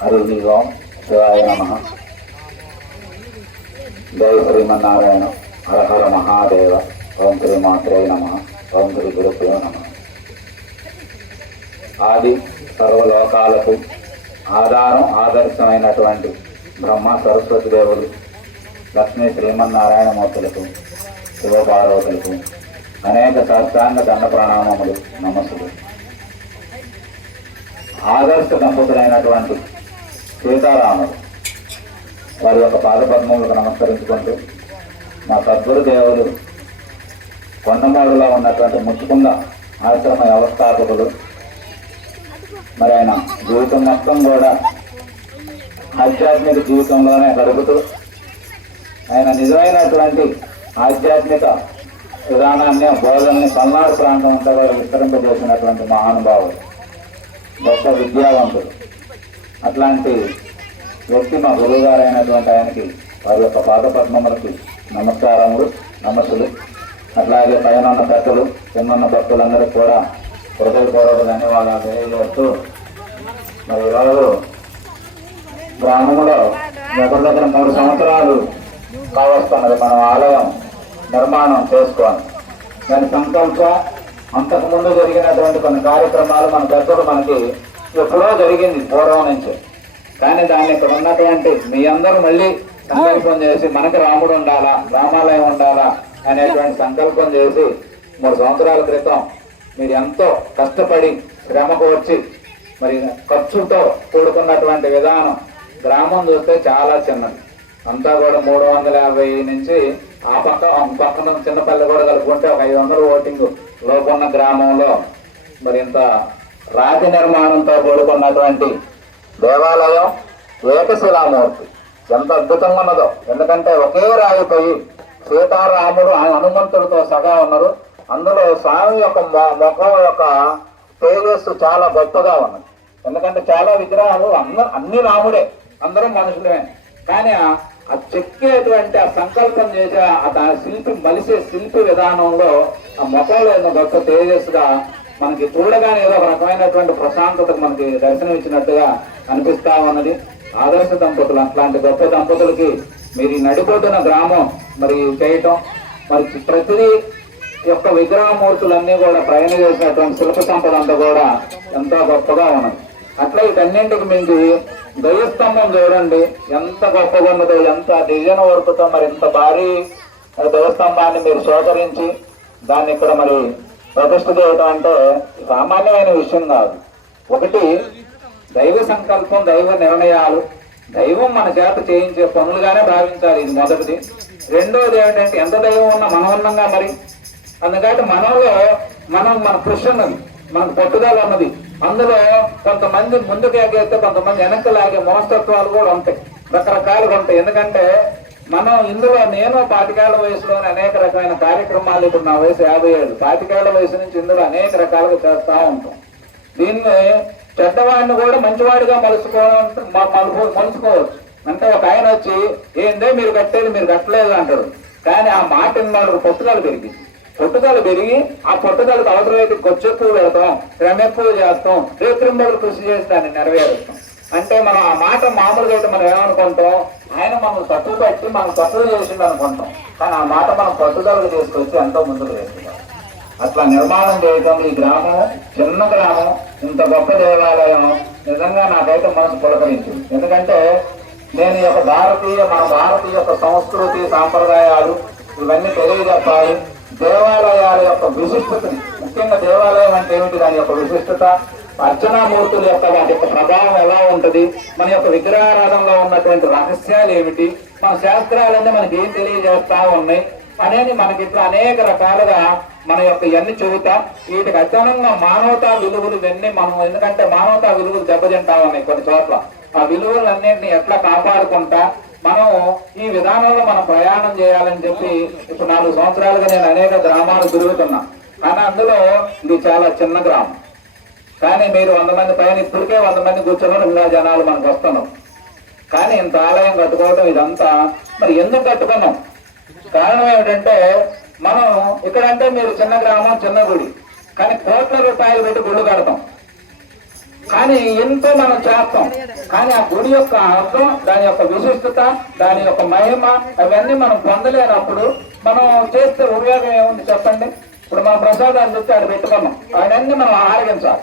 హరి ఓం శివాయ నమ. జై శ్రీమన్నారాయణ. హర హర మహాదేవ. ఓం శ్రీ మాత్రే నమ. ఓం శ్రీ గురుభ్యో నమ. ఆది సర్వలోకాలకు ఆధారం ఆదర్శమైనటువంటి బ్రహ్మ సరస్వతి దేవుడు లక్ష్మీ శ్రీమన్నారాయణమూర్తులకు శివపార్వతులకు అనేక సాష్టాంగ దండ ప్రణామములు, నమస్సులు. ఆదర్శ దంపతులైనటువంటి సీతారాముడు వారి యొక్క పాదపద్మములకు నమస్కరించుకుంటూ, మా సద్గురు దేవుడు కొండమాడులో ఉన్నటువంటి ముచ్చుకుంద ఆశ్రమ వ్యవస్థాపకులు, మరి ఆయన జీవితం మొత్తం కూడా ఆధ్యాత్మిక జీవితంలోనే గడుపుతూ ఆయన నిజమైనటువంటి ఆధ్యాత్మిక విధానాన్ని, బోధనని పల్నాడు ప్రాంతం అంతా కూడా విస్తరింపజేసినటువంటి మహానుభావుడు, గొప్ప విద్యావంతుడు. అట్లాంటి వ్యక్తి మా గురువు గారు అయినటువంటి ఆయనకి వారి యొక్క పాదపద్మములకి నమస్కారములు, నమస్సులు. అట్లాగే పైన ఉన్న పెద్దలు, కిందన్న భక్తులందరికీ కూడా హృదయపూర్వక ధన్యవాదాలు తెలియజేస్తూ, మరి ఈరోజు గ్రామంలో దగ్గర 3 సంవత్సరాలు కావస్తున్నది మనం ఆలయం నిర్మాణం చేసుకోవాలి. దాని సంకల్పం అంతకుముందు జరిగినటువంటి కొన్ని కార్యక్రమాలు మన పెద్దలు మనకి ఎప్పుడో జరిగింది పూర్వం నుంచి. కానీ దాన్ని ఇక్కడ ఉన్నటువంటి మీ అందరూ మళ్ళీ సంకల్పం చేసి మనకి రాముడు ఉండాలా, రామాలయం ఉండాలా అనేటువంటి సంకల్పం చేసి 3 సంవత్సరాల క్రితం మీరు ఎంతో కష్టపడి శ్రమకు వచ్చి మరి ఖర్చుతో కూడుకున్నటువంటి విధానం. గ్రామం చూస్తే చాలా చిన్నది, అంతా కూడా 350 నుంచి ఆ పక్కన చిన్నపల్లి కూడా కలుపుకుంటే ఒక 500 ఓటింగ్ లోపున్న గ్రామంలో మరి ఇంత రాతి నిర్మాణంతో కూడుకున్నటువంటి దేవాలయం ఏకశిలామూర్తి ఎంత అద్భుతంగా ఉన్నదో. ఎందుకంటే ఒకే రాయిపోయి సీతారాముడు హనుమంతుడితో సగా ఉన్నారు. అందులో స్వామి యొక్క ముఖం యొక్క తేజస్సు చాలా గొప్పగా ఉన్నది. ఎందుకంటే చాలా విగ్రహాలు అన్ని రాముడే, అందరం మనుషులే. కానీ ఆ చెక్కేటువంటి ఆ సంకల్పం చేసే ఆ శిల్పి మలిసే శిల్పి విధానంలో ఆ ముఖంలో ఏదో గొప్ప తేజస్సుగా మనకి చూడగానే ఏదో ఒక రకమైనటువంటి ప్రశాంతతకు మనకి దర్శనం ఇచ్చినట్టుగా అనిపిస్తా ఉన్నది. ఆదర్శ దంపతులు, అట్లాంటి గొప్ప దంపతులకి మీరు నడిపోతున్న గ్రామం మరి చేయటం, మరి ప్రతిదీ యొక్క విగ్రహమూర్తులన్నీ కూడా ప్రయాణ చేసినటువంటి శిల్ప సంపద అంతా కూడా ఎంతో గొప్పగా ఉన్నది. అట్లా వీటన్నింటికి మించి దైవస్తంభం చూడండి ఎంత గొప్పగా ఉన్నదో, ఎంత డిజైన్ వర్క్తో మరి ఇంత భారీ దైవస్తంభాన్ని మీరు సేకరించి దాన్ని ఇక్కడ మరి ప్రతిష్ఠ చేయటం అంటే సామాన్యమైన విషయం కాదు. ఒకటి దైవ సంకల్పం, దైవ నిర్ణయాలు, దైవం మన చేత చేయించే పనులుగానే భావించాలి. ఇది మొదటిది. రెండోది ఏమిటంటే ఎంత దైవం ఉన్నా మనం ఉన్నాగా మరి. అందుకని మన కృషి ఉన్నది, మనకు పట్టుదల ఉన్నది. అందులో కొంతమంది ముందుకు ఎగేస్తే కొంతమంది వెనక్కి లాగే మోస్తత్వాలు కూడా ఉంటాయి, రకరకాలుగా ఉంటాయి. ఎందుకంటే మనం ఇందులో నేను 25 ఏళ్ల వయసులోనే అనేక రకమైన కార్యక్రమాలు, ఇప్పుడు నా వయసు 57, 25 ఏళ్ల వయసు నుంచి ఇందులో అనేక రకాలుగా చేస్తూ ఉంటాం. దీన్ని చెడ్డవాడిని కూడా మంచివాడిగా మలుచుకోవచ్చు. అంటే ఒక ఆయన వచ్చి ఏందే మీరు కట్టేది మీరు కట్టలేదు అంటాడు. కానీ ఆ మాట వాళ్ళకు పట్టుదల పెరిగి ఆ పట్టుదలకు అవసరమైతే ఖర్చెక్కువ పెడతాం, శ్రమ ఎక్కువ చేస్తాం, రేత్రింబలు కృషి చేసి దాన్ని నెరవేరుస్తాం. అంటే మనం ఆ మాట మామూలుగా అయితే మనం ఏమనుకుంటాం, ఆయన మనం తప్పు పెట్టి మనం తప్పులు చేసిండు అనుకుంటాం. కానీ ఆ మాట మనం పట్టుదలకు తీసుకొచ్చి ఎంతో ముందుకు వేస్తున్నాం. అట్లా నిర్మాణం చేయటం ఈ గ్రామం, చిన్న గ్రామం, ఇంత గొప్ప దేవాలయం నిజంగా నాకైతే మనసు పులకరించింది. ఎందుకంటే నేను ఈ యొక్క మన భారతీయ యొక్క సంస్కృతి సాంప్రదాయాలు ఇవన్నీ తెలియజెప్పాలి. దేవాలయాల యొక్క విశిష్టతని, ముఖ్యంగా దేవాలయం అంటే ఏమిటి, దాని యొక్క విశిష్టత, అర్చనామూర్తుల యొక్క వాటి యొక్క ప్రభావం ఎలా ఉంటుంది, మన యొక్క విగ్రహారాధనలో ఉన్నటువంటి రహస్యాలు ఏమిటి, మన శాస్త్రాలన్నీ మనకి ఏం తెలియజేస్తా ఉన్నాయి అనేది మనకి ఇట్లా అనేక రకాలుగా మన యొక్క ఇవన్నీ చెబుతాం. వీటికి అదనంగా మానవతా విలువలు ఇవన్నీ మనం, ఎందుకంటే మానవతా విలువలు దెబ్బతింటా ఉన్నాయి కొన్ని చోట్ల. ఆ విలువలన్నింటినీ ఎట్లా కాపాడుకుంటా మనం ఈ విధానంలో మనం ప్రయాణం చేయాలని చెప్పి ఇప్పుడు 4 సంవత్సరాలుగా నేను అనేక గ్రామాలు తిరుగుతున్నా. కానీ అందులో ఇది చాలా చిన్న గ్రామం. కానీ మీరు 100 మంది పైన ఇప్పటికే 100 మంది కూర్చొని ఇంకా జనాలు మనకు వస్తున్నాం. కానీ ఇంత ఆలయం కట్టుకోవడం ఇదంతా మరి ఎందుకు కట్టుకున్నాం? కారణం ఏమిటంటే మనం ఇక్కడంటే మీరు చిన్న గ్రామం, చిన్న గుడి, కానీ కోట్ల రూపాయలు పెట్టి గుళ్ళు కడతాం. కానీ ఎంతో మనం చేస్తాం. కానీ ఆ గుడి యొక్క అర్థం, దాని యొక్క విశిష్టత, దాని యొక్క మహిమ అవన్నీ మనం పొందలేనప్పుడు మనం చేస్తే ఉపయోగం ఏముంది చెప్పండి? ఇప్పుడు మన ప్రసాదాన్ని తెచ్చి ఆడ పెట్టుకున్నాం, అవన్నీ మనం ఆరగించాలి.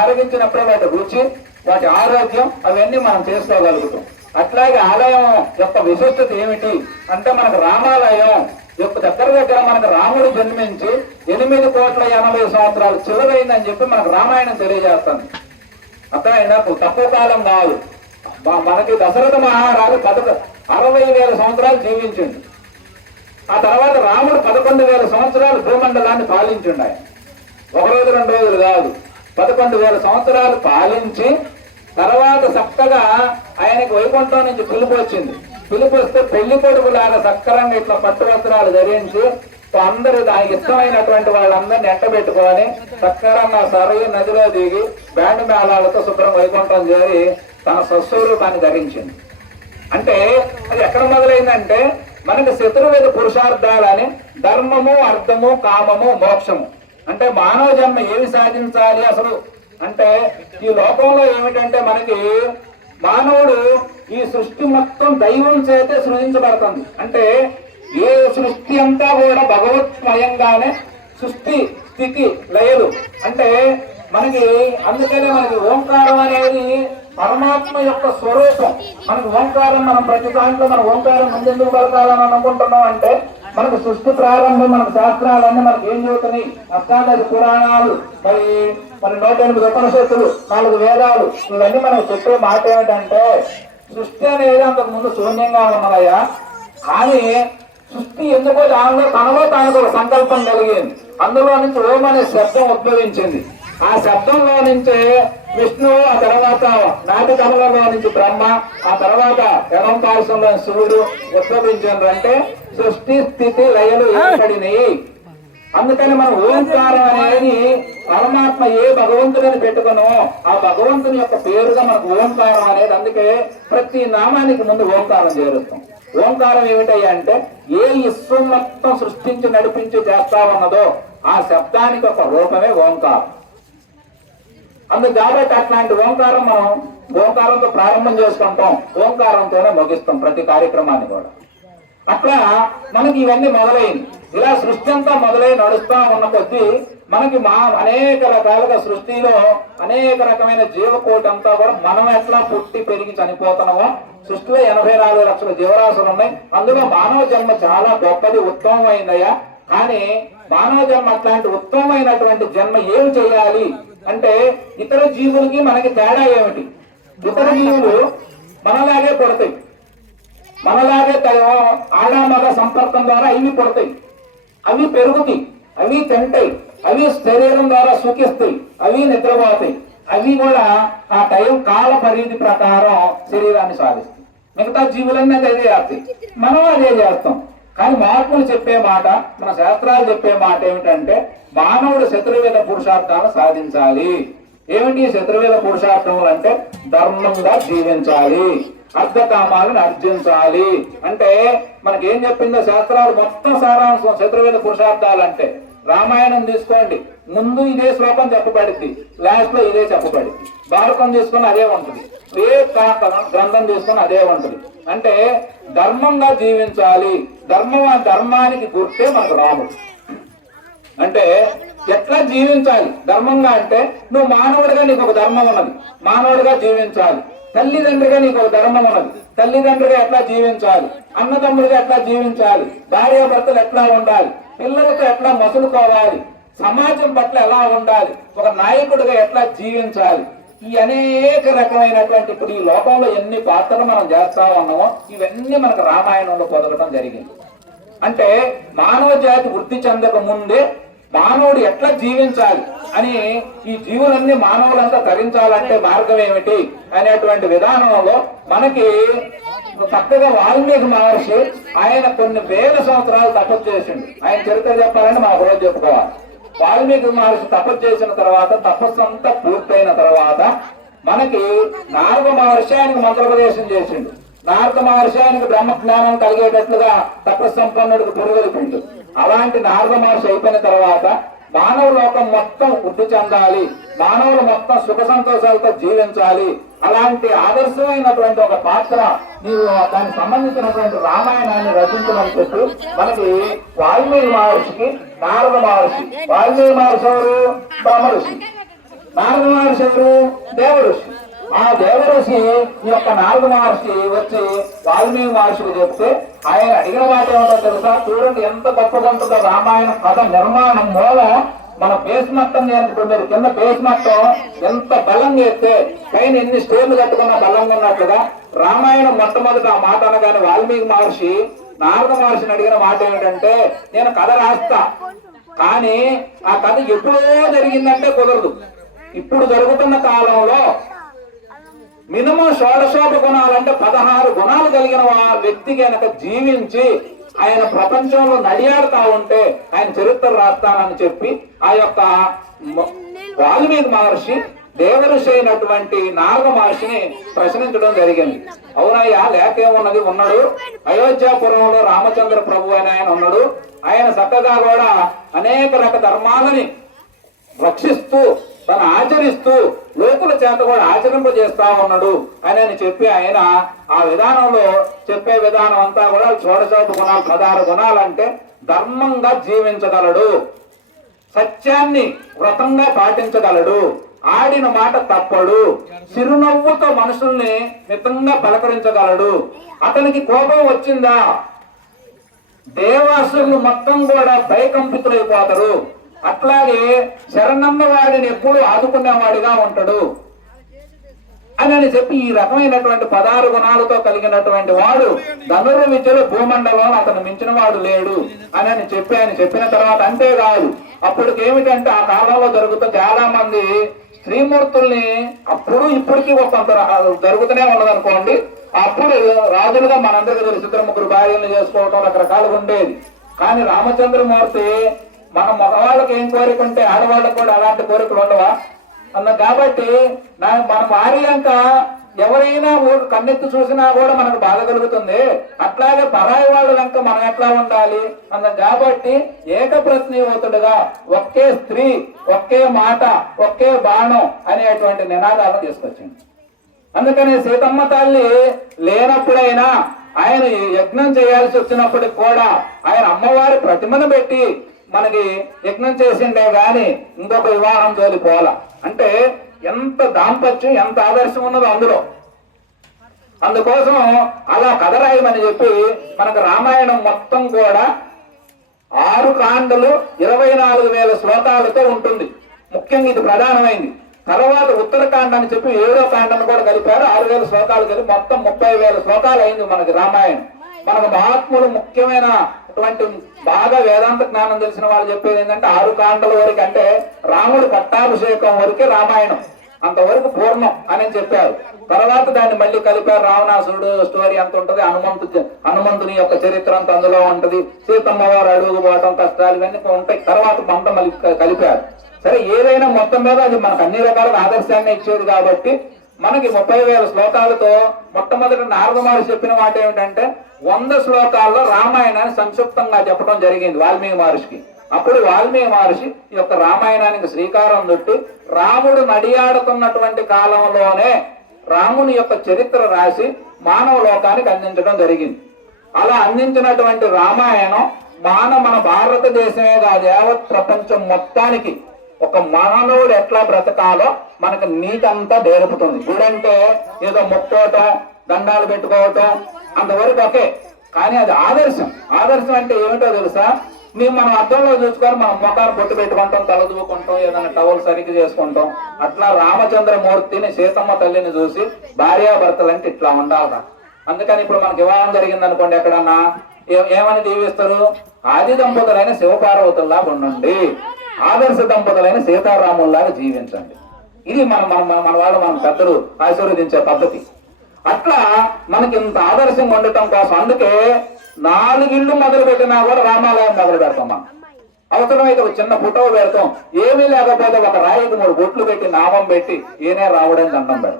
ఆరగించినప్పుడే వాటి రుచి, వాటి ఆరోగ్యం అవన్నీ మనం చేసుకోగలుగుతాం. అట్లాగే ఆలయం యొక్క విశిష్టత ఏమిటి అంటే, మనకు రామాలయం యొక్క దగ్గర మనకు రాముడు జన్మించి 8,80,00,000 చివరైందని చెప్పి మనకు రామాయణం తెలియజేస్తుంది. అర్థమైనా? తక్కువ కాలం కాదు. మనకి దశరథ మహారాజు 60,000 సంవత్సరాలు జీవించిండు. ఆ తర్వాత రాముడు 11,000 సంవత్సరాలు భూమండలాన్ని పాలించిండు. ఆయన 1 రోజు 2 రోజులు కాదు, 11,000 సంవత్సరాలు పాలించి తర్వాత చక్కగా ఆయనకి వైకుంఠం నుంచి పిలుపు వచ్చింది. పిలుపు వస్తే పెళ్లి కొడుకులాగా సక్రంగా ఇట్లా పట్టు వస్త్రాలు ధరించి అందరూ దానికి ఇష్టమైనటువంటి వాళ్ళందరినీ ఎంటబెట్టుకొని సక్రంగా సరయు నదిలో దిగి బ్యాండ్ మేళాలతో శుభ్రం వైకుంఠం చేరి తన స్వస్వరూపాన్ని ధరించింది. అంటే అది ఎక్కడ మొదలైందంటే, మనకి చతుర్వేద పురుషార్థాలని ధర్మము, అర్థము, కామము, మోక్షము. అంటే మానవ జన్మ ఏమి సాధించాలి అసలు అంటే, ఈ లోకంలో ఏమిటంటే మనకి మానవుడు ఈ సృష్టి మొత్తం దైవం చేతే సృజించబడుతుంది. అంటే ఏ సృష్టి అంతా కూడా భగవత్మయంగానే సృష్టి, స్థితి, లయలు. అంటే మనకి అందుకనే మనకి ఓంకారం అనేది పరమాత్మ యొక్క స్వరూపం. మనకి ఓంకారం, మనం ప్రతి దాంట్లో మన ఓంకారం ముందెందుకు పలకాలని అనుకుంటున్నాం అంటే, మనకు సృష్టి ప్రారంభం, మనకు శాస్త్రాలన్నీ మనకి ఏం చెబుతున్నాయి? అష్టాదశ పురాణాలు, మరి 108 ఉపనిషత్తులు, 4 వేదాలు, ఇవన్నీ మనకు చెప్పే మాట ఏమిటంటే, సృష్టి అనేది అంతకు ముందు శూన్యంగా ఉన్నదయ్యా, కానీ సృష్టి ఎందుకో దానిలో తనలో తానికి ఒక సంకల్పం కలిగింది. అందులో నుంచి ఓం అనే శబ్దం ఉద్భవించింది. ఆ శబ్దంలో నుంచే విష్ణువు, ఆ తర్వాత నాటి కమలలో నుంచి బ్రహ్మ, ఆ తర్వాత ఎడం పార్శ్వంలో శివుడు ఉద్భవించారు. అంటే సృష్టి, స్థితి, లయలు ఏర్పడినాయి. అందుకని మనం ఓంకారం అనేది పరమాత్మ ఏ భగవంతుడిని పెట్టుకునో ఆ భగవంతుని యొక్క పేరుగా మనకు ఓంకారం అనేది. అందుకే ప్రతి నామానికి ముందు ఓంకారం చేరుస్తాం. ఓంకారం ఏమిటయ్యా అంటే, ఏ విశ్వం మొత్తం సృష్టించి నడిపించి చేస్తా ఉన్నదో ఆ శబ్దానికి ఒక రూపమే ఓంకారం. అందుకు కాబట్టి అట్లాంటి ఓంకారం మనం ఓంకారంతో ప్రారంభం చేసుకుంటాం, ఓంకారంతోనే ముగిస్తాం ప్రతి కార్యక్రమాన్ని కూడా. అట్లా మనకి ఇవన్నీ మొదలైంది. ఇలా సృష్టి అంతా మొదలై నడుస్తా ఉన్న కొద్దీ మనకి అనేక రకాలుగా సృష్టిలో అనేక రకమైన జీవకోటి అంతా కూడా మనం ఎట్లా పుట్టి పెరిగి చనిపోతున్నామో, సృష్టిలో 84 లక్షల జీవరాశులు ఉన్నాయి. అందులో మానవ జన్మ చాలా గొప్పది, ఉత్తమమైందయ్యా. కానీ మానవ జన్మ అట్లాంటి ఉత్తమమైనటువంటి జన్మ ఏమి చేయాలి అంటే, ఇతర జీవులకి మనకి తేడా ఏమిటి? ఇతర జీవులు మనలాగే పుడతాయి, మనలాగే ఆడామగ సంపర్కం ద్వారా ఇవి పుడతాయి, అవి పెరుగుతాయి, అవి తింటాయి, అవి శరీరం ద్వారా సుఖిస్తాయి, అవి నిద్రపోతాయి, అవి కూడా ఆ టైం కాల పరిధి ప్రకారం శరీరాన్ని సాధిస్తాయి. మిగతా జీవులన్నీ అదే చేస్తాయి, మనం అదే చేస్తాం. కానీ మార్పులు చెప్పే మాట, మన శాస్త్రాలు చెప్పే మాట ఏమిటంటే, మానవుడు చతుర్వేద పురుషార్థాలను సాధించాలి. ఏమిటి చతుర్వేద పురుషార్థములు అంటే, ధర్మంగా జీవించాలి, అర్థకామాలను అర్జించాలి. అంటే మనకేం చెప్పిందో శాస్త్రాలు మొత్తం సారాంశం చతుర్వేద పురుషార్థాలు అంటే. రామాయణం తీసుకోండి, ముందు ఇదే శ్లోకం చెప్పబడింది, లాస్ట్ లో ఇదే చెప్పబడింది. భారతం తీసుకుని అదే ఉంటుంది, ఏ గ్రంథం తీసుకుని అదే ఉంటుంది. అంటే ధర్మంగా జీవించాలి. ధర్మానికి గుర్తే మనకు రాముడు. అంటే ఎట్లా జీవించాలి ధర్మంగా అంటే, నువ్వు మానవుడిగా నీకు ఒక ధర్మం ఉన్నది, మానవుడిగా జీవించాలి. తల్లిదండ్రిగా నీకు ఒక ధర్మం ఉన్నది, తల్లిదండ్రిగా ఎట్లా జీవించాలి. అన్నదమ్ముడిగా ఎట్లా జీవించాలి, భార్యాభర్తలు ఎట్లా ఉండాలి, పిల్లలతో ఎట్లా మసులుకోవాలి, సమాజం పట్ల ఎలా ఉండాలి, ఒక నాయకుడిగా ఎట్లా జీవించాలి. ఈ అనేక రకమైనటువంటి ఇప్పుడు ఈ లోకంలో ఎన్ని పాత్రలు మనం చేస్తా ఉన్నామో ఇవన్నీ మనకు రామాయణంలో పొందడం జరిగింది. అంటే మానవ జాతి వృద్ధి చెందక ముందే మానవుడు ఎట్లా జీవించాలి అని, ఈ జీవులన్నీ మానవులంతా తరించాలంటే మార్గం ఏమిటి అనేటువంటి విధానంలో మనకి చక్కగా వాల్మీకి మహర్షి ఆయన కొన్ని వేల సంవత్సరాలు తపస్సు చేసిండు. ఆయన చరిత్ర చెప్పాలంటే మనం ఒకరోజు చెప్పుకోవాలి. వాల్మీకి మహర్షి తపస్సు చేసిన తర్వాత, తపస్సు అంతా పూర్తయిన తర్వాత మనకి నారద మహర్షి ఆయనకు మంత్రోపదేశం చేసిండు. నారద మహర్షి ఆయనకు బ్రహ్మ జ్ఞానం కలిగేటట్లుగా తపస్సంపన్నుడికి పురుగొలిపిండు. అలాంటి నారద మహర్షి అయిపోయిన తర్వాత మానవ లోకం మొత్తం వృద్ధి చెందాలి, మానవులు మొత్తం సుఖ సంతోషాలతో జీవించాలి. అలాంటి ఆదర్శమైనటువంటి ఒక పాత్ర నీవు దానికి సంబంధించినటువంటి రామాయణాన్ని రచించమని చెప్పి మనకి వాల్మీకి మహర్షికి నారద మహర్షి, వాల్మీకి మహర్షి ఎవరు? బ్రహ్మ ఋషి. నారద మహర్షి ఎవరు? దేవ ఋషి. ఆ దేవఋషి ఈ యొక్క నారద మహర్షి వచ్చి వాల్మీకి మహర్షికి చెప్తే ఆయన అడిగిన మాట ఏమిటో తెలుసా? చూడండి ఎంత గొప్పగా ఉంటుందో రామాయణ కథ నిర్మాణం. మూలం మన బేస్ మొత్తం నేర్చుకున్నారు, కింద బేస్ మొత్తం ఎంత బలంగా ఎత్తే పైన ఎన్ని స్టేర్లు కట్టుకున్న బలంగా ఉన్నట్లుగా రామాయణం మొట్టమొదటి ఆ మాట అనగానే వాల్మీకి మహర్షి నారద మహర్షిని అడిగిన మాట ఏమిటంటే, నేను కథ రాస్తా కానీ ఆ కథ ఎప్పుడో జరిగిందంటే కుదరదు. ఇప్పుడు జరుగుతున్న కాలంలో మినిమం షోడశోప గుణాలంటే 16 గుణాలు కలిగిన వ్యక్తి కనుక జీవించి ఆయన ప్రపంచంలో నడియాడుతా ఉంటే ఆయన చరిత్ర రాస్తానని చెప్పి ఆ యొక్క వాల్మీకి మహర్షి దేవఋషి అయినటువంటి నారద మహర్షిని ప్రశ్నించడం జరిగింది. అవునయ్యా, లేకేమున్నది? ఉన్నాడు అయోధ్యాపురంలో రామచంద్ర ప్రభు అని ఆయన ఉన్నాడు. ఆయన చక్కగా కూడా అనేక రక ధర్మాలని రక్షిస్తూ తను ఆచరిస్తూ లోకుల చేత కూడా ఆచరింపజేస్తా ఉన్నాడు అని చెప్పి ఆయన ఆ విధానంలో చెప్పే విధానం అంతా కూడా షోడశోప గుణాలు 16 గుణాలంటే ధర్మంగా జీవించగలడు, సత్యాన్ని వ్రతంగా పాటించగలడు, ఆడిన మాట తప్పడు, చిరునవ్వుతో మనుషుల్ని మితంగా పలకరించగలడు. అతనికి కోపం వచ్చిందా దేవాసులు మొత్తం కూడా భయకంపితులైపోతారు. అట్లాగే శరణన్న వాడిని ఎప్పుడు ఆదుకునేవాడిగా ఉంటాడు అని చెప్పి ఈ రకమైనటువంటి 16 గుణాలతో కలిగినటువంటి వాడు ధనుర్విద్యలో భూమండలంలో అతను మించిన వాడు లేడు అని చెప్పి ఆయన చెప్పిన తర్వాత అంతేకాదు, అప్పటికేమిటంటే ఆ కాలంలో జరుగుతున్న చాలా మంది స్త్రీమూర్తుల్ని అప్పుడు ఇప్పటికీ కొంత జరుగుతూనే ఉన్నదనుకోండి. అప్పుడు రాజులుగా మనందరికీ తెలుసు, 2-3 భార్యలు చేసుకోవటం రకరకాలుగా ఉండేది. కానీ రామచంద్రమూర్తి మన మగవాళ్ళకి ఏం కోరిక ఉంటే ఆడవాళ్ళకు కూడా అలాంటి కోరికలు ఉండవా కాబట్టి మనం మారియాక ఎవరైనా కన్నెత్తి చూసినా కూడా మనకు బాధ కలుగుతుంది. అట్లాగే పరాయి వాళ్ళు కనుక మనం ఎట్లా ఉండాలి కాబట్టి ఏకప్రశ్నీవతుడుగా ఒకే స్త్రీ, ఒకే మాట, ఒకే బాణం అనేటువంటి నినాదాలను తీసుకొచ్చింది. అందుకని సీతమ్మ తల్లి లేనప్పుడైనా ఆయన యజ్ఞం చేయాల్సి వచ్చినప్పటికి కూడా ఆయన అమ్మవారి ప్రతిమను పెట్టి మనకి యజ్ఞం చేసిండే గాని ఇంకొక వివాహం జోలిపోవాల. అంటే ఎంత దాంపత్యం, ఎంత ఆదర్శం ఉన్నదో అందులో. అందుకోసం అలా కథ రాయమని చెప్పి మనకు రామాయణం మొత్తం కూడా 6 కాండలు 24,000 శ్లోకాలతో ఉంటుంది. ముఖ్యంగా ఇది ప్రధానమైంది. తర్వాత ఉత్తరకాండ అని చెప్పి 7వ కాండను కూడా కలిపారు. 6,000 శ్లోకాలు కలిపి మొత్తం 30,000 శ్లోకాలు అయింది మనకి రామాయణం. మనకు మహాత్ములు ముఖ్యమైన అటువంటి బాగా వేదాంత జ్ఞానం తెలిసిన వాళ్ళు చెప్పేది ఏంటంటే 6 కాండల వరకు, అంటే రాముడు పట్టాభిషేకం వరకే రామాయణం, అంతవరకు పూర్ణం అని చెప్పారు. తర్వాత దాన్ని మళ్ళీ కలిపారు. రావణాసురుడు స్టోరీ అంత ఉంటది, హనుమంతుని యొక్క చరిత్ర అంత అందులో ఉంటది, సీతమ్మ వారు అడుగు పోవటం కష్టాలు ఇవన్నీ ఉంటాయి. తర్వాత మంట మళ్ళీ కలిపారు. సరే, ఏదైనా మొత్తం మీద అది మనకు అన్ని రకాల ఆదర్శాన్ని ఇచ్చేది కాబట్టి మనకి 30,000 శ్లోకాలతో మొట్టమొదటి నారద మహర్షి చెప్పిన మాట ఏమిటంటే 100 శ్లోకాల్లో రామాయణాన్ని సంక్షిప్తంగా చెప్పడం జరిగింది వాల్మీకి మహర్షికి. అప్పుడు వాల్మీకి మహర్షి ఈ యొక్క రామాయణానికి శ్రీకారం చుట్టి రాముడు నడియాడుతున్నటువంటి కాలంలోనే రాముని యొక్క చరిత్ర రాసి మానవ లోకానికి అందించడం జరిగింది. అలా అందించినటువంటి రామాయణం మన భారతదేశమే కాదు, యావత్ ప్రపంచం మొత్తానికి ఒక మానవుడు ఎట్లా బ్రతకాలో మనకు నీతి అంతా నేర్పుతుంది. గుడంటే ఏదో మొక్కోవటం, దండాలు పెట్టుకోవటం అంతవరకు ఓకే, కానీ అది ఆదర్శం. ఆదర్శం అంటే ఏమిటో తెలుసా? మనం అర్థంలో చూసుకొని మనం ముఖాన్ని పొట్టు పెట్టుకుంటాం, తల దూకుంటాం, ఏదైనా టవల్ సరిగ్గా చేసుకుంటాం. అట్లా రామచంద్రమూర్తిని సీతమ్మ తల్లిని చూసి భార్యాభర్తలంటే ఇట్లా ఉండాలి. అందుకని ఇప్పుడు మనకి వివాహం జరిగింది అనుకోండి, ఎక్కడన్నా ఏమని దీవిస్తారు? ఆది దంపతులైన శివపార్వతుల్లాగా ఉండండి, ఆదర్శ దంపతులైన సీతారాముల్లాగా జీవించండి. ఇది మన వాళ్ళు మన పెద్దలు ఆశీర్వదించే పద్ధతి. అట్లా మనకి ఇంత ఆదర్శంగా ఉండటం కోసం అందుకే 4 ఇళ్ళు మొదలు పెట్టినా కూడా రామాలయం మొదలు పెడతాం. మనం అవసరమైతే ఒక చిన్న ఫోటో పెడతాం, ఏమీ లేకపోతే ఒక రాయికి 3 బొట్లు పెట్టి నామం పెట్టి ఏనే రావడానికి దండం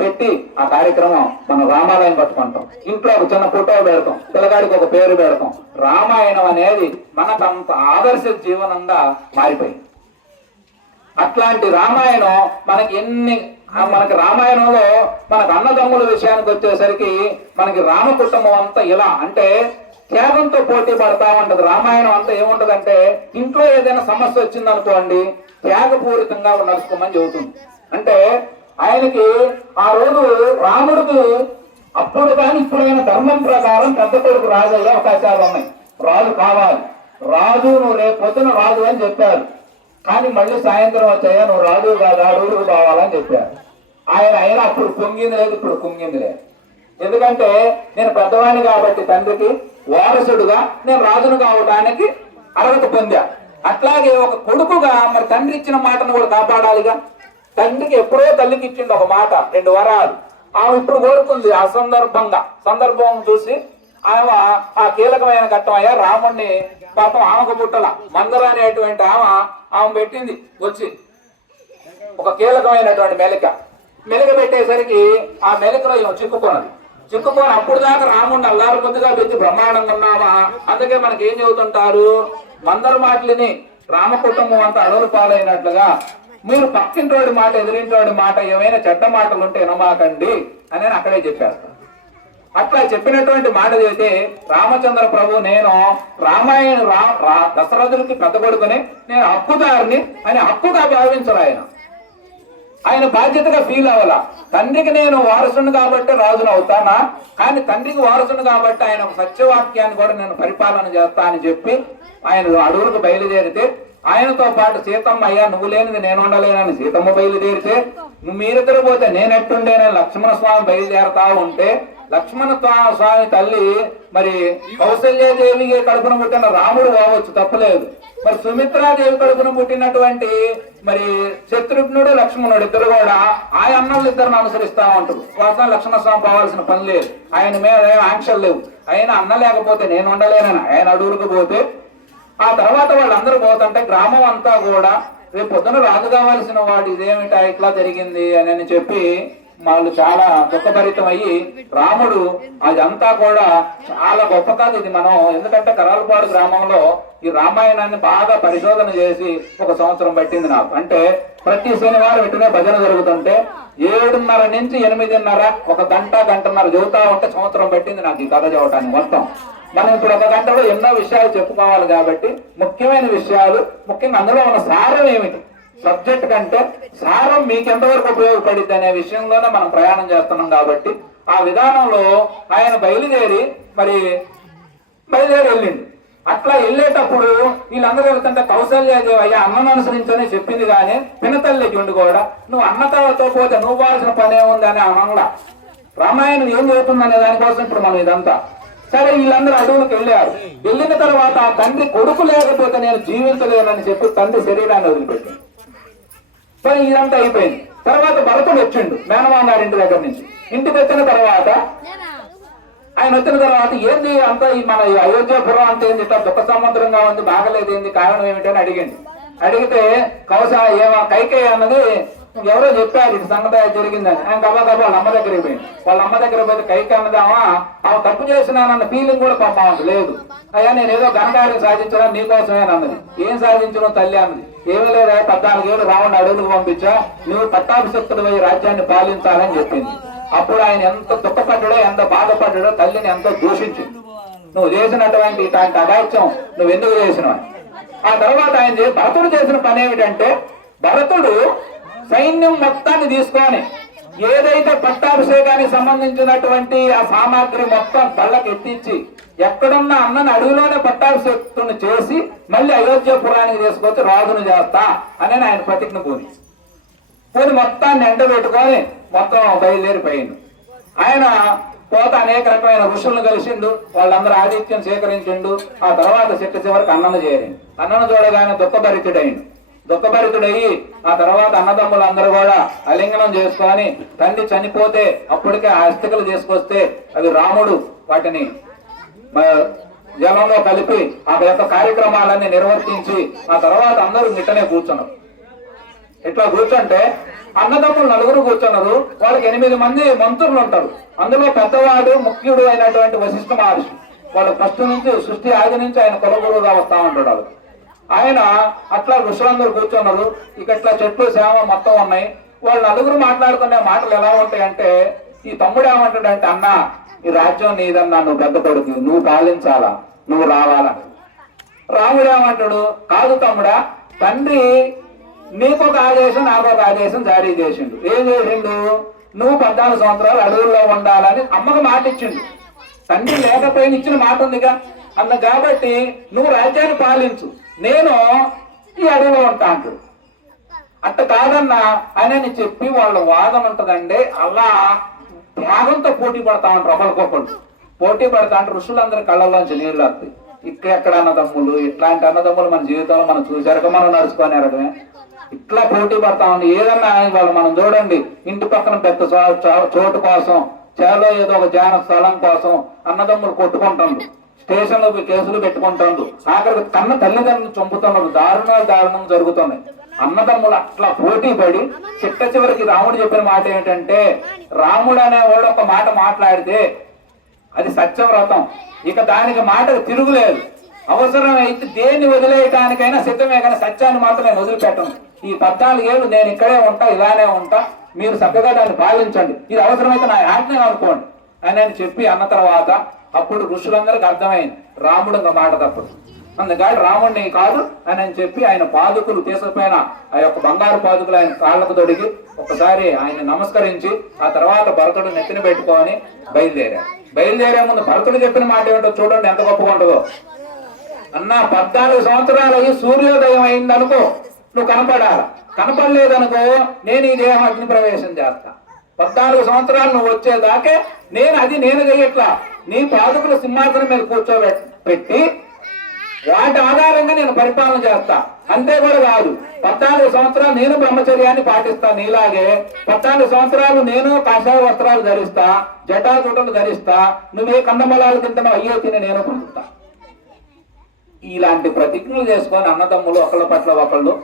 పెట్టి ఆ కార్యక్రమం మనం రామాలయం పట్టుకుంటాం. ఇంట్లో ఒక చిన్న ఫోటో పెడతాం, పిల్లగాడికి ఒక పేరు పెడతాం. రామాయణం అనేది మనకంత ఆదర్శ జీవనంగా మారిపోయింది. అట్లాంటి రామాయణం మనకి రామాయణంలో మనకు అన్నదమ్ముల విషయానికి వచ్చేసరికి మనకి రామ కుటుంబం అంతా ఇలా అంటే త్యాగంతో పోటీ పడతా ఉంటది. రామాయణం అంతా ఏముంటదంటే ఇంట్లో ఏదైనా సమస్య వచ్చిందనుకోండి త్యాగపూరితంగా నడుచుకోమని చెబుతుంది. అంటే ఆయనకి ఆ రోజు రాముడికి అప్పుడు కానీ ఇప్పుడైనా ధర్మం ప్రకారం పెద్ద కొడుకు రాజు అయ్యే అవకాశాలు ఉన్నాయి. రాజు కావాలి, రాజు నువ్వు రేపు పొద్దున రాజు అని చెప్పారు. కానీ మళ్ళీ సాయంత్రం వచ్చాయా నువ్వు రాజు కాదు అడుగుడు కావాలని చెప్పారు. ఆయన అప్పుడు పొంగింది లేదు, ఇప్పుడు కుంగింది లేదు. ఎందుకంటే నేను పెద్దవాణ్ణి కాబట్టి తండ్రికి వారసుడుగా నేను రాజును కావడానికి అర్హత పొందా. అట్లాగే ఒక కొడుకుగా మరి తండ్రి ఇచ్చిన మాటను కూడా కాపాడాలిగా. తండ్రికి ఎప్పుడో తల్లికి ఇచ్చిండు ఒక మాట, 2 వరాలు. ఆమె ఇప్పుడు కోరుకుంది ఆ సందర్భం చూసి ఆమె ఆ కీలకమైన ఘట్టం అయ్యా రాముణ్ణి పాపం ఆమెకు పుట్టల మందర అనేటువంటి ఆమె పెట్టింది వచ్చి ఒక కీలకమైనటువంటి మెలిక పెట్టేసరికి ఆ మెలికలో ఈమె చిక్కుకొని అప్పుడు దాకా రాముడిని అల్లారు కొద్దిగా పెంచి బ్రహ్మాండంగా ఉన్నామా. అందుకే మనకి ఏం చెబుతుంటారు, మందరు మాటలని రామ కుటుంబం అంతా అడవులు పాలైనట్లుగా మీరు పక్కింటోడి మాట ఎదురింటోడి మాట ఏమైనా చెడ్డ మాటలు ఉంటే వినమాకండి అని అక్కడే చెప్పారు. అట్లా చెప్పినటువంటి మాట చేస్తే రామచంద్ర ప్రభు నేను రామాయణ దశరథులకి పెద్ద కొడుకుని నేను హక్కుదారిని అని హక్కుగా భావించరు. ఆయన బాధ్యతగా ఫీల్ అవ్వాల. తండ్రికి నేను వారసుని కాబట్టి రాజును అవుతానా, కానీ తండ్రికి వారసుని కాబట్టి ఆయన సత్యవాక్యాన్ని కూడా నేను పరిపాలన చేస్తా అని చెప్పి ఆయన అడవులకు బయలుదేరితే ఆయనతో పాటు సీతమ్మ అయ్యా నువ్వు లేనిది నేను ఉండలేనని సీతమ్మ బయలుదేరితే మీరిద్దరు పోతే నేనెట్టుండేనని లక్ష్మణ స్వామి బయలుదేరతా ఉంటే లక్ష్మణ స్వామి తల్లి మరి కౌసల్యాదేవి కడుపున పుట్టిన రాముడు కావచ్చు తప్పలేదు. మరి సుమిత్రాదేవి కడుపున పుట్టినటువంటి మరి శత్రుఘ్నుడు లక్ష్మణుడు ఇద్దరు కూడా ఆ అన్నలు ఇద్దరిని అనుసరిస్తా ఉంటారు. వాస్తవం లక్ష్మణ స్వామి పోవాల్సిన పని లేదు, ఆయన మీద ఆంక్షలు లేవు. ఆయన అన్న లేకపోతే నేను ఉండలేనని ఆయన అడుగులకు పోతే ఆ తర్వాత వాళ్ళందరూ పోతుంటే గ్రామం అంతా కూడా రేపు పొద్దున రాజు కావాల్సిన వాడు ఇదేమిటా ఇట్లా జరిగింది అని చెప్పి వాళ్ళు చాలా దుఃఖభరితం అయ్యి రాముడు అదంతా కూడా చాలా గొప్ప కాదు ఇది మనం. ఎందుకంటే కరాలపాడు గ్రామంలో ఈ రామాయణాన్ని బాగా పరిశోధన చేసి 1 సంవత్సరం పట్టింది నాకు. అంటే ప్రతి శనివారం ఇటునే భజన జరుగుతుంటే 7:30 నుంచి 8:30 గంటన్నర చదువుతా ఉంటే సంవత్సరం పట్టింది నాకు ఈ కథ చదవటానికి మొత్తం. మనం ఇప్పుడు 1 గంటలో ఎన్నో విషయాలు చెప్పుకోవాలి కాబట్టి ముఖ్యమైన విషయాలు, ముఖ్యంగా అందులో ఉన్న సారం ఏమిటి, సబ్జెక్ట్ కంటే సారం మీకు ఎంతవరకు ఉపయోగపడింది అనే విషయంలోనే మనం ప్రయాణం చేస్తున్నాం. కాబట్టి ఆ విధానంలో ఆయన బయలుదేరి వెళ్ళిండు. అట్లా వెళ్ళేటప్పుడు వీళ్ళందరూ వెళ్తుంటే కౌసల్యాదేవి అయ్యా అన్నను అనుసరించని చెప్పింది. కానీ పినతల్లికి ఉండి కూడా నువ్వు అన్నతో పోతే నువ్వు వాల్సిన పనే ఉంది అని అనంలా రామాయణం ఏం చదువుతుందనే దానికోసం ఇప్పుడు మనం ఇదంతా సరే. వీళ్ళందరూ అడవులకు వెళ్ళారు. వెళ్ళిన తర్వాత ఆ తండ్రి కొడుకు లేకపోతే నేను జీవించలేనని చెప్పి తండ్రి శరీరాన్ని వదిలిపెట్టింది. సరే ఇదంతా అయిపోయింది. తర్వాత భరతుడు వచ్చిండు మేనమామ ఇంటి దగ్గర నుంచి. ఇంటికి వచ్చిన తర్వాత ఆయన వచ్చిన తర్వాత ఏంది అంతా మన అయోధ్యాపురం అంతా ఏంది ఇట్లా దుఃఖ సముద్రంగా ఉంది, బాగలేదు, ఏంది కారణం ఏమిటని అడిగింది. అడిగితే కైకేయి అన్నది ఎవరో చెప్పారు ఇది సంగతి జరిగిందని. ఆయన గబా వాళ్ళ అమ్మ దగ్గరికి పోయింది. వాళ్ళ అమ్మ దగ్గర పోతే కైకేయి అన్నదామా ఆమె తప్పు చేసినానన్న ఫీలింగ్ కూడా పాపం లేదు. అయ్యా నేను ఏదో ఘనకార్యం సాధించడం నీకోసమే అన్నది. ఏం సాధించడం తల్లి అన్నది. ఏమీ లేదా 14 ఏళ్ళు రావణ్ అడవులకు పంపించా, నువ్వు పట్టాభిషక్తుడు పోయి రాజ్యాన్ని పాలించాలని చెప్పింది. అప్పుడు ఆయన ఎంత దుఃఖపడ్డాడో ఎంత బాధపడ్డాడో తల్లిని ఎంతో దూషించింది. నువ్వు చేసినటువంటి ఇట్లాంటి అగాత్యం నువ్వు ఎందుకు చేసినావు. ఆ తర్వాత ఆయన భరతుడు చేసిన పని ఏమిటంటే భరతుడు సైన్యం మొత్తాన్ని తీసుకొని ఏదైతే పట్టాభిషేకానికి సంబంధించినటువంటి ఆ సామాగ్రి మొత్తం కళ్ళకి ఎత్తించి ఎక్కడున్న అన్నని అడవిలోనే పట్టాభిషేక్తుని చేసి మళ్ళీ అయోధ్యపురానికి తీసుకొచ్చి రాజును చేస్తా అని ఆయన ప్రతిజ్ఞ పోని మొత్తాన్ని ఎండబెట్టుకొని మొత్తం బయలుదేరిపోయిండు. ఆయన పోత అనేక రకమైన ఋషులను కలిసిండు. వాళ్ళందరూ ఆదిత్యం సేకరించిండు. ఆ తర్వాత చివరికి అన్నను చేరిండు. అన్నను చూడగానే దుఃఖభరితుడయ్యి ఆ తర్వాత అన్నదమ్ములందరూ కూడా అలింగనం చేసుకొని తండ్రి చనిపోతే అప్పటికే ఆ అస్థికలు తీసుకొస్తే అవి రాముడు వాటిని జనంలో కలిపి ఆ యొక్క కార్యక్రమాలన్నీ నిర్వర్తించి ఆ తర్వాత అందరూ నిట్టనే కూర్చున్నారు. ఇట్లా కూర్చుంటే అన్నదమ్ములు 4 కూర్చున్నారు. వాళ్ళకి 8 మంది మంత్రులు ఉంటారు. అందులో పెద్దవాడు ముఖ్యుడు అయినటువంటి వశిష్ఠ మహర్షి. వాళ్ళు ఫస్ట్ నుంచి సృష్టి ఆది నుంచి ఆయన కులగురువుగా వస్తా ఉంటాడు. ఆయన అట్లా ఋషులందరూ కూర్చున్నారు. ఇక ఇట్లా చెట్లు సేవ మొత్తం ఉన్నాయి. వాళ్ళు నలుగురు మాట్లాడుకునే మాటలు ఎలా ఉంటాయంటే, ఈ తమ్ముడు ఏమంటాడంటే, అన్న ఈ రాజ్యం నీదన్నా, నువ్వు పెద్ద కొడుకు, నువ్వు పాలించాలా, నువ్వు రావాలా. రాముడు ఏమంటాడు, కాదు తమ్ముడా, తండ్రి నీకొక ఆదేశం నాకొక ఆదేశం జారీ చేసిండు. ఏం చేసిండు, నువ్వు 14 సంవత్సరాలు అడవుల్లో ఉండాలని అమ్మకు మాట ఇచ్చిండు. తండ్రి లేకపోయిన ఇచ్చిన మాట ఉందిగా అన్న, కాబట్టి నువ్వు రాజ్యాన్ని పాలించు, నేను ఈ అడవిలో ఉంటా అంటాడు. అట్ట కాదన్నా అని చెప్పి వాళ్ళ వాదన ఉంటదండి. అలా త్యాగంతో పోటీ పడతా ఉంటారు. ఒకరికొకరు పోటీ పడతా అంటే ఋషులందరి కళ్ళల్లోంచి నీళ్ళు వస్తాయి. ఇక్కడెక్కడ అన్నదమ్ములు, ఇట్లాంటి అన్నదమ్ములు మన జీవితంలో మనం చూసారుగా, మనం నడుచుకునే రకమే. ఇట్లా పోటీ పడతా ఉంది. ఏదన్నా వాళ్ళు మనం చూడండి, ఇంటి పక్కన పెద్ద చోటు కోసం, చేలో ఏదో ఒక జాన స్థలం కోసం అన్నదమ్ములు కొట్టుకుంటారు, స్టేషన్లో కేసులు పెట్టుకుంటారు, ఆఖరికి కన్న తల్లిదండ్రులు చంపుతున్నారు. దారుణం జరుగుతున్నాయి. అన్నదమ్ములు అట్లా పోటీ పడి చిట్ట చివరికి రాముడు చెప్పిన మాట ఏంటంటే, రాముడు అనేవాడు ఒక మాట మాట్లాడితే అది సత్యవ్రతం, ఇక దానికి మాటకు తిరుగులేదు. అవసరం అయితే దేన్ని వదిలేయటానికైనా సిద్ధమే, కానీ సత్యాన్ని మాత్రం నేను వదిలిపెట్టను. ఈ 14 ఏళ్ళు నేను ఇక్కడే ఉంటా, ఇలానే ఉంటా, మీరు చక్కగా దాన్ని పాలించండి, ఇది అవసరమైతే నా ఆజ్ఞ అనుకోండి అని చెప్పి అన్న తర్వాత అప్పుడు ఋషులందరికీ అర్థమైంది రాముడు ఇంకా మాట తప్పదు. అందుకని రాముడిని కాదు అని చెప్పి ఆయన పాదుకులు తీసుకుపోయిన ఆ యొక్క బంగారు పాదుకులు ఆయన కాళ్ళకు తొడిగి ఒకసారి ఆయన నమస్కరించి ఆ తర్వాత భరతుడు నెత్తిన పెట్టుకొని బయలుదేరే ముందు భరతుడు చెప్పిన మాట ఏమిటో చూడండి, ఎంత గొప్పగా ఉంటుందో. అన్న 14 సంవత్సరాలు అయ్యి సూర్యోదయం అయిందనుకో, నువ్వు కనపడాల, కనపడలేదనుకో నేను ఈ దేహం అగ్ని ప్రవేశం చేస్తా. 14 సంవత్సరాలు నువ్వు వచ్చేదాకే నేను చెయ్యట్లా, నీ పాదుకుల సింహాసనం మీద కూర్చోబెట్టి వాటి ఆధారంగా నేను పరిపాలన చేస్తా. అంతే కూడా కాదు, 14 సంవత్సరాలు నేను బ్రహ్మచర్యాన్ని పాటిస్తా నీలాగే, 14 సంవత్సరాలు నేను కాషాయ వస్త్రాలు ధరిస్తా, జటాచుటలు ధరిస్తా, నువ్వే కందమలాలు తింటాను అయ్యో తిని నేను పొందుతా. ఇలాంటి ప్రతిజ్ఞలు చేసుకొని అన్నదమ్ములు ఒకళ్ళ పట్ల ఒకళ్ళు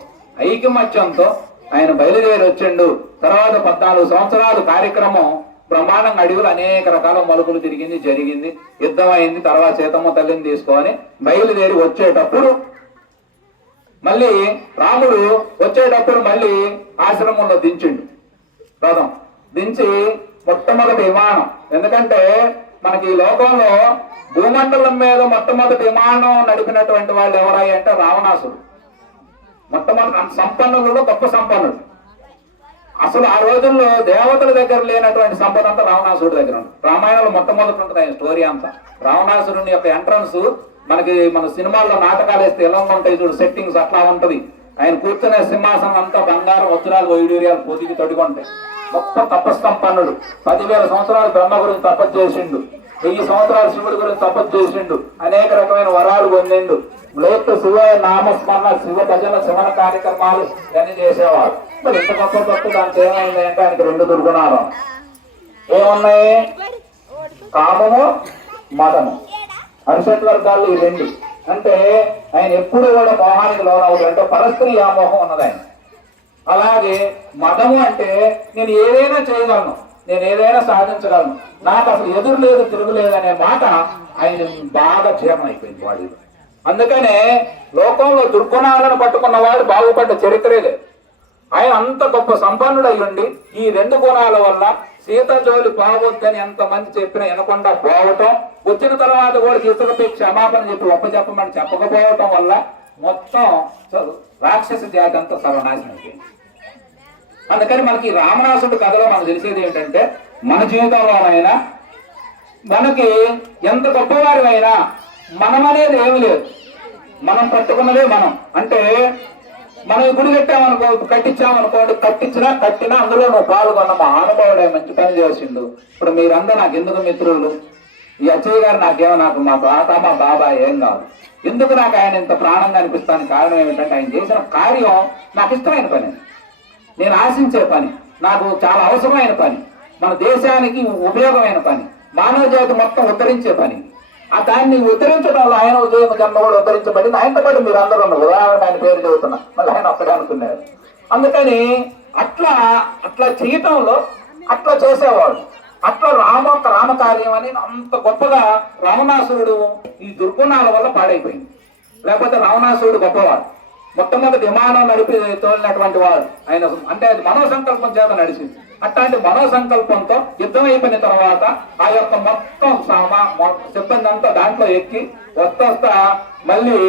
ఐకమత్యంతో ఆయన బయలుదేరి వచ్చిండు. తర్వాత 14 సంవత్సరాలు కార్యక్రమం బ్రహ్మాండంగా అడవులు అనేక రకాల మలుపులు జరిగింది, యుద్ధం అయింది. తర్వాత సీతమ్మ తల్లిని తీసుకొని బయలుదేరి వచ్చేటప్పుడు మళ్ళీ రాముడు మళ్ళీ ఆశ్రమంలో దించిండు. రథం దించి మొట్టమొదటి విమానం, ఎందుకంటే మనకి ఈ లోకంలో భూమండలం మీద మొట్టమొదటి విమానం నడిపినటువంటి వాళ్ళు ఎవరై అంటే రావణాసుడు. మొట్టమొదటి సంపన్నులలో గొప్ప సంపన్నుడు. అసలు ఆ రోజుల్లో దేవతల దగ్గర లేనటువంటి సంపద అంతా రావణాసుడి దగ్గర ఉంది. రామాయణంలో మొట్టమొదటి ఉంటుంది ఆయన స్టోరీ అంతా. రావణాసురుని యొక్క ఎంట్రన్స్ మన సినిమాల్లో నాటకాలు వేస్తే ఎలా ఉంటాయి చూడు, సెట్టింగ్స్ అట్లా ఉంటది. ఆయన కూర్చునే సింహాసనం అంతా బంగారం, వజ్రాలు, వైడూర్యాలు పొదిగి తొడిగొంటాయి. గొప్ప తపస్సంపన్నుడు. 10,000 సంవత్సరాలు బ్రహ్మ గురించి తపస్సు చేసిండు, 1000 సంవత్సరాలు శివుడి గురించి తపస్సు చేసిండు, అనేక రకమైన వరాలు పొందిండు. లేక శివ నామస్మరణ, శివ భజన, శివన కార్యక్రమాలు ఇవన్నీ చేసేవాడు. మరి ఇంత గొప్ప తప్పు దానికి ఏమైంది అంటే ఆయనకి 2 దుర్గుణాలు ఏమున్నాయి, కామము, మదము. అరిషట్ వర్గాలు ఈ 2. అంటే ఆయన ఎప్పుడు కూడా మోహానికి లోనవుతాడు, అంటే పరస్త్రీ వ్యామోహం ఉన్నది ఆయన. అలాగే మదము అంటే నేను ఏదైనా చేయగలను, నేను ఏదైనా సాధించగలను, నాకు అసలు ఎదురు లేదు తిరుగులేదు అనే మాట ఆయన బాగా జీర్ణం అయిపోయింది వాడిలో. అందుకనే లోకంలో దుర్గుణాలను పట్టుకున్నవాడు బాగుపడ్డ చరిత్రే లేదు. ఆయన అంత గొప్ప సంపన్నుడు అయ్యుండి ఈ 2 గుణాల వల్ల సీత జోలి పోవద్దని ఎంతమంది చెప్పినా వినకుండా పోవటం, వచ్చిన తర్వాత కూడా సీతలపై క్షమాపణ చెప్పి చెప్పమని చెప్పకపోవటం వల్ల మొత్తం రాక్షస జాతి అంతా సర్వనాశనం అయిపోయింది. అందుకని మనకి రావణాసుడి కథలో మనకు తెలిసేది ఏంటంటే, మన జీవితంలోనైనా మనకి ఎంత గొప్పవారిమైనా మనం అనేది ఏమి లేదు, మనం పట్టుకున్నదే మనం. అంటే మనం గుడి కట్టించామనుకోండి, కట్టినా అందులో నువ్వు పాల్గొన్న మా ఆనుభావుడే మంచి పని చేసిండు. ఇప్పుడు మీరందరూ నాకు ఎందుకు మిత్రులు, ఈ అచ్చయ్య గారు నాకు మా తాత మా బాబాయ్ ఏం కాదు. ఎందుకు నాకు ఆయన ఇంత ప్రాణంగా అనిపిస్తానికి కారణం ఏమిటంటే ఆయన చేసిన కార్యం నాకు ఇష్టమైన పని, నేను ఆశించే పని, నాకు చాలా అవసరమైన పని, మన దేశానికి ఉపయోగమైన పని, మానవ జాతి మొత్తం ఉద్ధరించే పని. ఆ దాన్ని ఉద్ధరించడంలో ఆయన ఉదయం జన్మ కూడా ఉద్ధరించబడింది. ఆయనతో పాటు మీరు అందరూ ఉన్నారు, ఉదాహరణ ఆయన పేరు చదువుతున్నా, మళ్ళీ ఆయన అక్కడే అనుకున్నారు. అందుకని అట్లా చేయటంలో అట్లా చేసేవాడు. అట్లా రామకార్యం అని అంత గొప్పగా రావణాసురుడు ఈ దుర్గుణాల వల్ల పాడైపోయింది. లేకపోతే రావణాసురుడు గొప్పవాడు. మొట్టమొదటి విమానం నడిపి తోలినటువంటి వాడు ఆయన. అంటే అది మనోసంకల్పం చేత నడిచింది. అట్లాంటి మనోసంకల్పంతో యుద్ధం అయిపోయిన తర్వాత ఆ యొక్క మొత్తం సిబ్బంది అంతా దాంట్లో ఎక్కి వస్తా మళ్ళీ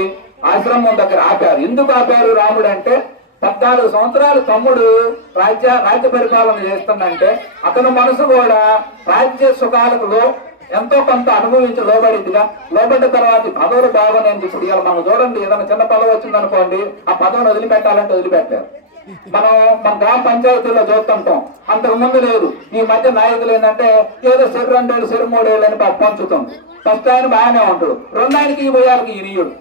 ఆశ్రమం దగ్గర ఆపారు. ఎందుకు ఆపారు రాముడు అంటే 14 సంవత్సరాలు తమ్ముడు రాజ్య పరిపాలన చేస్తుందంటే అతని మనసు కూడా రాజ్య సుఖాలకు ఎంతో కొంత అనుభవించి లోబడిదిగా. లోబడ్డ తర్వాత పదవులు బాగున్నాయని ఇప్పుడు ఇలా మనం చూడండి, ఏదైనా చిన్న పదవి వచ్చిందనుకోండి, ఆ పదవిని వదిలిపెట్టాలంటే వదిలిపెట్టారు. మన గ్రామ పంచాయతీలో చూస్తుంటాం, అంతకు ముందు లేదు. ఈ మధ్య నాయకులు ఏంటంటే ఏదో చెరు 2 ఏళ్ళు చెరు 3 ఏళ్ళు అని పంచుతాం. ఫస్ట్ ఆయన బాగానే ఉంటాడు, 2 ఆయనకి 20 ఇనియుడు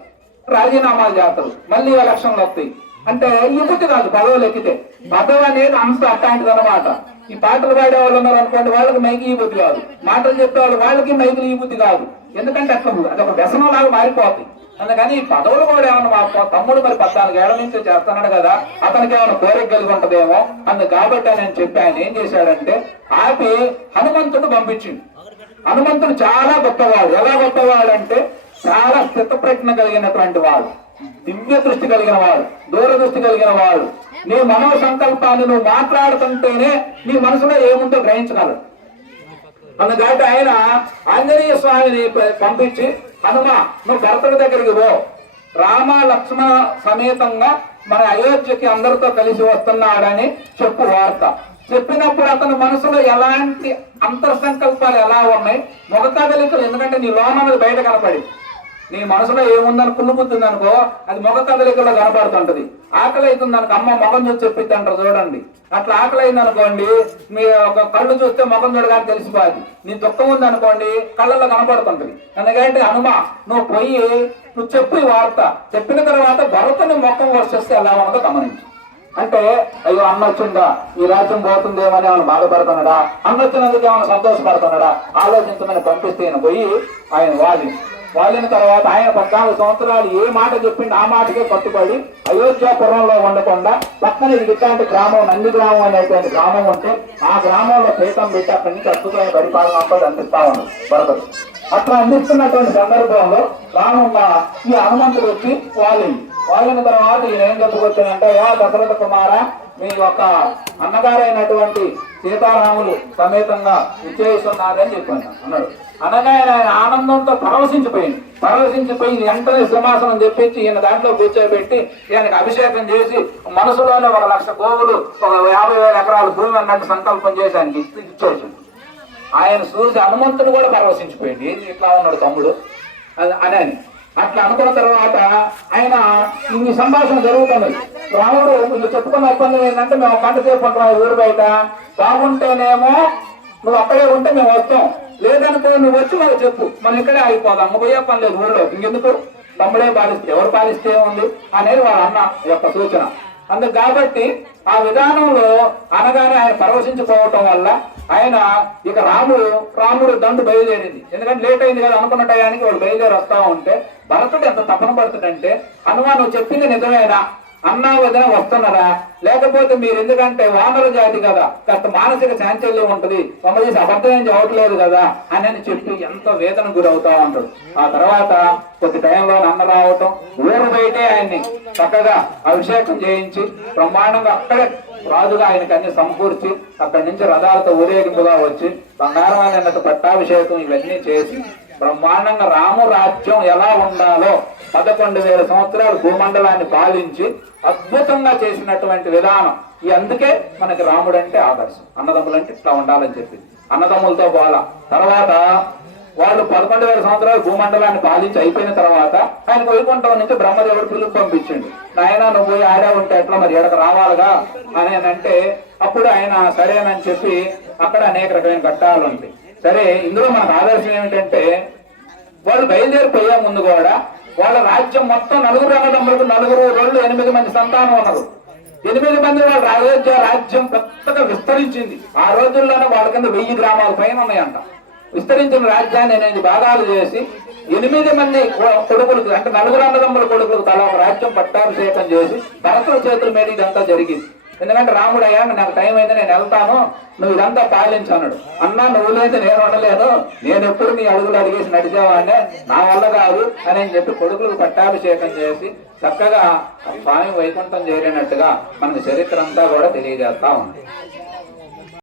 రాజీనామాలు చేస్తారు, మళ్ళీ ఎలక్షన్లు వస్తాయి. అంటే ఈ బుద్ధి కాదు పదవులు ఎక్కితే. పదవి అనేది అంశ అట్లాంటిది అనమాట. ఈ పాటలు పాడే వాళ్ళు ఉన్నారు అనుకోండి, వాళ్ళకి మైకి ఈ బుద్ధి కాదు. మాటలు చెప్పే వాళ్ళకి మైకులు ఈ బుద్ధి కాదు. ఎందుకంటే అట్లా అది ఒక వ్యసనం లాగా మారిపోతాయి. అందుకని ఈ పదవులు కూడా ఏమన్నా మా తమ్ముడు మరి 14 ఏళ్ల నుంచి చేస్తున్నాడు కదా, అతనికి ఏమైనా కోరిక కలిగి ఉంటదేమో అందు కాబట్టి నేను చెప్పి ఆయన ఏం చేశాడంటే ఆపి హనుమంతుడు పంపించింది. హనుమంతుడు చాలా గొప్పవాడు. ఎలా గొప్పవాడు అంటే చాలా స్థితప్రజ్ఞ కలిగినటువంటి వాడు, దివ్య దృష్టి కలిగిన వాడు, దూరదృష్టి కలిగిన వాడు. నీ మనో సంకల్పాన్ని నువ్వు మాట్లాడుతుంటేనే నీ మనసులో ఏముందో గ్రహించగలరు. అందుకని ఆయన ఆంజనేయ స్వామిని పంపించి, హనుమ నువ్వు భరతుడి దగ్గరికి పో, రామ లక్ష్మణ సమేతంగా మన అయోధ్యకి అందరితో కలిసి వస్తున్నాడని చెప్పు వార్త. చెప్పినప్పుడు అతని మనసులో ఎలాంటి అంతర్సంకల్పాలు ఎలా ఉన్నాయి, ముఖ కదలికలు, ఎందుకంటే నీ లోనది బయట కనపడి నీ మనసులో ఏముందని కుళ్ళుపుతుంది అనుకో, అది ముఖ కదలికల్లో కనపడుతుంటది. ఆకలి అవుతుంది అనుకో, అమ్మ ముఖం చూసి చెప్పిద్ది అంటారు చూడండి. అట్లా ఆకలి అయింది అనుకోండి, మీ ఒక కళ్ళు చూస్తే ముఖం చూడగానే తెలిసిపోదు. నీ దుఃఖం ఉంది అనుకోండి, కళ్ళల్లో కనపడుతుంటది. ఎందుకంటే హనుమ నువ్వు పోయి నువ్వు చెప్పు ఈ వార్త. చెప్పిన తర్వాత భరతుని ముఖం వర్షిస్తే ఎలా ఉన్నదో గమనించు. అంటే అయ్యో అన్న వచ్చిందా, ఈ రాజ్యం పోతుందేమని ఏమైనా బాధపడుతున్నాడా, అన్న వచ్చినందుకు ఏమైనా సంతోషపడుతున్నాడా ఆలోచించమని పంపిస్తే ఆయన పోయి ఆయన వాలిన తర్వాత ఆయన 14 సంవత్సరాలు ఏ మాట చెప్పిండి ఆ మాటకే కట్టుబడి అయోధ్యాపురంలో ఉండకుండా పక్కన ఇట్లాంటి గ్రామం నంది గ్రామం అనేటువంటి గ్రామం ఉంటే ఆ గ్రామంలో పీఠం పెట్టి అక్కడి నుంచి అద్భుతమైన పరిపాలన అందిస్తా ఉన్నాడు భరతుడు. అట్లా అందిస్తున్నటువంటి సందర్భంలో రామమ్మ ఈ హనుమంతుడు వచ్చి వాళ్ళిన తర్వాత ఈయన ఏం చెప్పుకొచ్చానంటే, దశరథ కుమార మీ యొక్క అన్నగారైనటువంటి సీతారాములు సమేతంగా విచ్చేస్తున్నారని చెప్పాను అన్నాడు. అనగా ఆయన ఆనందంతో పరవశించిపోయి వెంటనే సింహాసనం తెప్పించి ఈయన దాంట్లో కూర్చోబెట్టి ఈయనకి అభిషేకం చేసి మనసులోనే 1,00,000 గోవులు 50,000 ఎకరాల భూమి అన్నట్టు సంకల్పం చేసి ఆయనకి ఇచ్చేసింది. ఆయన చూసి హనుమంతుడు కూడా పరవశించిపోయింది, ఏంటి ఇట్లా ఉన్నాడు తమ్ముడు అని. అట్లా అనుకున్న తర్వాత ఆయన ఇన్ని సంభాషణ జరుగుతున్నది. రాముడు నువ్వు చెప్పుకున్న ఒప్పందం ఏంటంటే, మేము గంట సేపు ఉంటున్నాం ఊరు బయట, బాగుంటేనేమో నువ్వు అక్కడే ఉంటే మేము వస్తాం, లేదనుకో నువ్వు వచ్చి మరి చెప్పు, మనం ఇక్కడే ఆగిపోదాం, పోయే పని లేదు ఊరిలో, ఇంకెందుకు తమ్ముడే పాలిస్తే ఎవరు పాలిస్తే ఉంది అనేది వాళ్ళ అన్న యొక్క సూచన. అందుకు కాబట్టి ఆ విధానంలో అనగానే ఆయన పరవశించిపోవటం వల్ల ఆయన ఇక రాముడు దండు బయలుదేరింది. ఎందుకంటే లేట్ అయింది కదా అనుకున్న టయానికి వాడు బయలుదేరి వస్తా ఉంటే భరతుడు ఎంత తపన పడుతుందంటే, హనుమ నువ్వు చెప్పింది నిజమేనా, అన్నా వదిన వస్తున్నారా, లేకపోతే మీరు ఎందుకంటే వానర జాతి కదా, కాస్త మానసిక చాంచల్యం ఉంటుంది, మమ్మల్ని అబద్ధం ఏం చెప్పట్లేదు కదా అని చెప్పి ఎంతో వేదన గురవుతా ఉంటాడు. ఆ తర్వాత కొద్ది టైంలో అన్న రావటం, ఊరు బయటే ఆయన్ని చక్కగా అభిషేకం చేయించి బ్రహ్మాండంగా అక్కడే రాజుగా ఆయనకి అన్ని సమకూర్చి అక్కడి నుంచి రథాలతో ఊరేగింపుగా వచ్చి బంగారమైన పట్టాభిషేకం ఇవన్నీ చేసి బ్రహ్మాండంగా రామరాజ్యం ఎలా ఉండాలో 11,000 సంవత్సరాలు భూమండలాన్ని పాలించి అద్భుతంగా చేసినటువంటి విధానం. అందుకే మనకి రాముడు అంటే ఆదర్శం. అన్నదమ్ములంటే ఇట్లా ఉండాలని చెప్పి అన్నదమ్ములతో పోవాల. తర్వాత వాళ్ళు 11,000 సంవత్సరాలు భూమండలాన్ని పాలించి అయిపోయిన తర్వాత ఆయన వైకుంఠం నుంచి బ్రహ్మదేవుడు పిలుపు పంపించండి, నాయన నువ్వు పోయి ఆడే ఉంటే ఎట్లా మరి ఎడకు రావాలిగా అని అంటే, అప్పుడు ఆయన సరేనని చెప్పి అక్కడ అనేక రకమైన ఘట్టాలు ఉంటాయి. సరే, ఇందులో మనకు ఆదర్శం ఏమిటంటే, వాళ్ళు బయలుదేరిపోయే ముందు కూడా వాళ్ళ రాజ్యం మొత్తం 9 అన్నదమ్ములకు 8 మంది సంతానం ఉన్నారు. 8 మంది వాళ్ళ అయోధ్య రాజ్యం పెద్దగా విస్తరించింది. ఆ రోజుల్లోనే వాళ్ళ కింద 1000 గ్రామాల పైన ఉన్నాయంట. విస్తరించిన రాజ్యాన్ని 8 భాగాలు చేసి 8 మంది కొడుకులకు, అంటే 9 అన్నదమ్ముల కొడుకులకు తల ఒక రాజ్యం పట్టాభిషేకం చేసి భరతుల చేతుల మీద ఇదంతా జరిగింది. ఎందుకంటే రాముడు అయ్యా నాకు టైం అయింది నేను వెళ్తాను, నువ్వు ఇదంతా పాలించన్నాడు. అన్నా నువ్వు లేదు నేను ఉండలేను, నేను ఎప్పుడు నీ అడుగులు అడిగేసి నడిచేవాడినే, నా వల్ల కాదు అని చెప్పి కొడుకులకు పట్టాభిషేకం చేసి చక్కగా స్వామి వైకుంఠం చేరినట్టుగా మనకు చరిత్ర అంతా కూడా తెలియజేస్తా ఉంది.